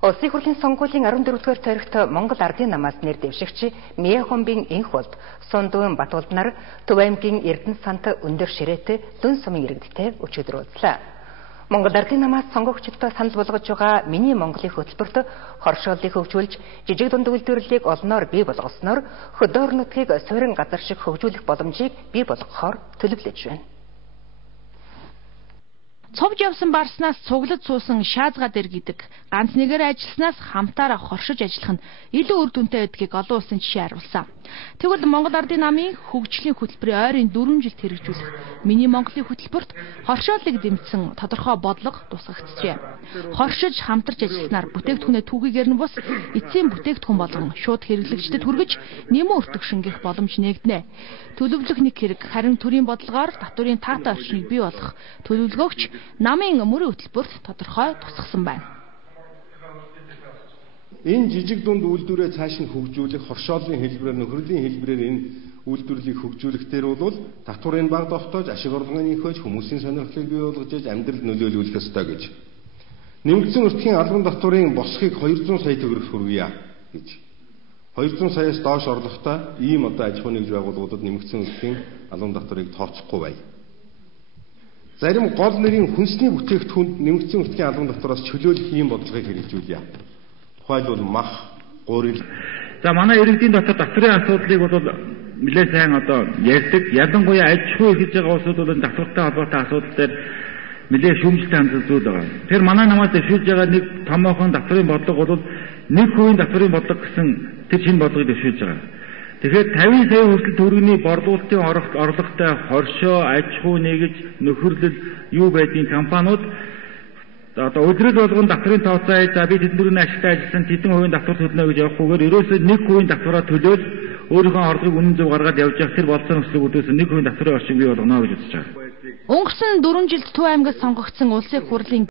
Улсын хурлын сонгуулийн 14-р тарихт Монгол Ардын намаас нэр дэвшигч Мяхомбын энх болд Сундуун Батуулд нар Төв аймгийн Эрдэнэ санд өндөр ширээтэй дүн сумын иргэдтэй өчигдөр уулзлаа. Монгол Ардын намаас сонгогчдод санал болгож байгаа Миний Монголын хөтөлбөрт хоршоолыг хөгжүүлж, жижиг дунд үйлдвэрлэлийг олноор бий болгосноор хөдөөр нутгийг суурин газар шиг хөгжүүлэх боломжийг бий болгохоор төлөвлөж байна. Цовж явсан барснаас цуглаж суусан шаазгаа дээр гэдэг ганц нэгээр ажилласнаас хамтаараа хоршиж ажиллах нь илүү үр дүнтэй байдгийг олон улсын жишээ харуулсан. Тэгвэл Монгол Ардын намын хөгжлийн хөтөлбөрийн ойрын 4 жилд хэрэгжүүлэх Миний Монголын хөтөлбөрт хоршоолыг дэмжсэн тодорхой бодлого тусгагдчихжээ. Хоршиж хамтарч ажилласнаар бүтээгдэхүүнээ түүхийгээр нь бус эцсийн бүтээгдэхүүн болгон шууд хэрэглэгчдэд хүргэж нэмэн өртөгшөнгөх боломж нэгдэнэ. Төлөвлөх нэг хэрэг харин төрийн бодлогоор татврын таатай орчныг бий болгох төлөвлөгөөгч намын мөрийн хөтөлбөрт тодорхой тусгасан байна. Энэ жижиг дунд үйлдвэрээ цааш нь хөгжүүлэх, хоршоолын хэлбэрээр, нөхрөлийн хэлбэрээр энэ үйлдвэрлэлийг хөгжүүлэхдээ бол татврын бага тогтоож, ашиг орлогын ихэж, хүмүүсийн сонирхлыг бий болгож, амьдрал нөлөөлөх ёстой гэж. Нэмэгдсэн өртгийн албан татврын босхийг 200 сая төгрөг хүргье гэж. 200 саяас доош орлоготой ийм аж ахуйн нэгж байгууллагуудад нэмэгдсэн өртгийн албан татврыг тооцохгүй бай. Зарим гол нэрийн хүнсний бүтээгдэхүүнд нэмэгдсэн өртгийн албан татвараас чөлөөлөх ийм бодлогыг хэрэгжүүлье. Тухайлбал мах, гурил. За манай иргэдийн дотор татврын асуудлыг бол нэлээд сайн ярьдаг. Ялангуяа аж ахуй хийж байгаа улсууд бол татвартай холбоотой асуудал дээр нэлээд шүүмжлэлтэй хандсан зүйл байгаа. Тэр манай намаас дэвшүүлж байгаа нэг томоохон татврын бодлого бол 1% татврын бодлого гэсэн тэр шинэ бодлогыг дэвшүүлж байгаа. Тэгэхээр 50 сая хүртэл төгрөгийн борлуулалтын орлоготой хоршоо, аж ахуй нэгж, нөхөрлөл юу байдгийг компаниуд өдрөл болгон татврын тооцоо за би тэдний ашигтай ажилласан тэдэн хувийн татвар төлнө гэж явахгүйгээр ерөөсөө 1% татвараа төлөөл өөрийнхөө орлогыг үнэн зөв гаргаад явж явах тэр болсон өслөг үдээс 1% татврын орчим бий болгоно гэж үзэж байгаа. Өнгөрсөн 4 жилд Төв аймгад сонгогдсон улсын хурлын